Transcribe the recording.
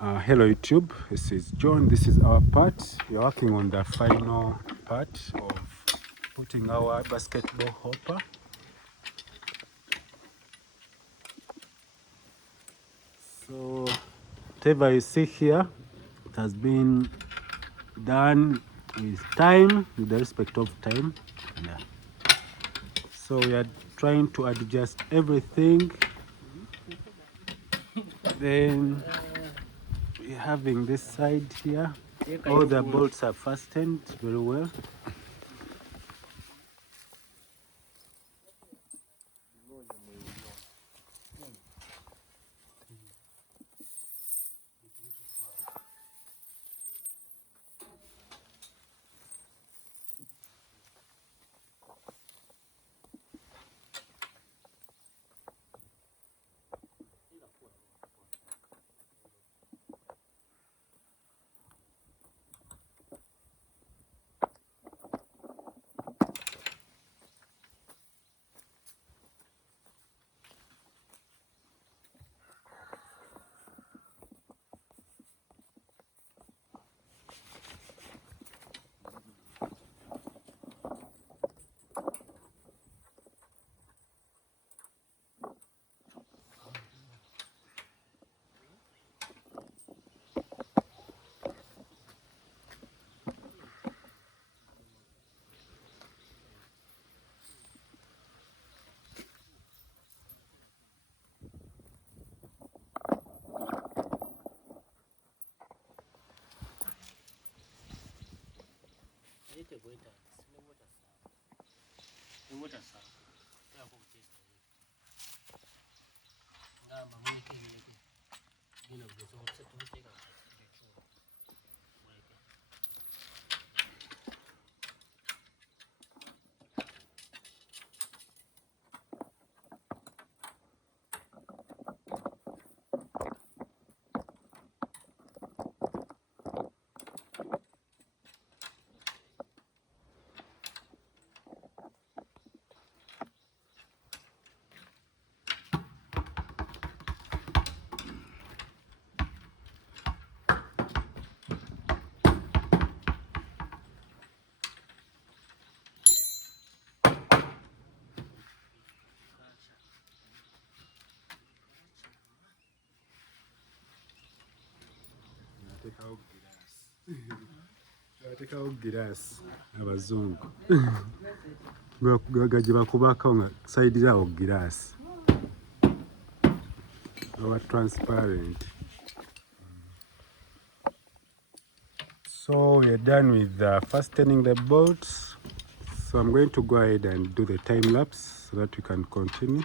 Hello YouTube, this is John. This is our part. We're working on the final part of putting our basketball hopper. So whatever you see here, it has been done with time, with the respect of time. Yeah. So we are trying to adjust everything. Then we're having this side here. All the bolts are fastened very well. Batekawo girasi abazungu gye bakubako nga sayidi awo girasi aba transparent. So we are done with fastening the bolts. So I'm going to go ahead and do the time lapse so that we can continue.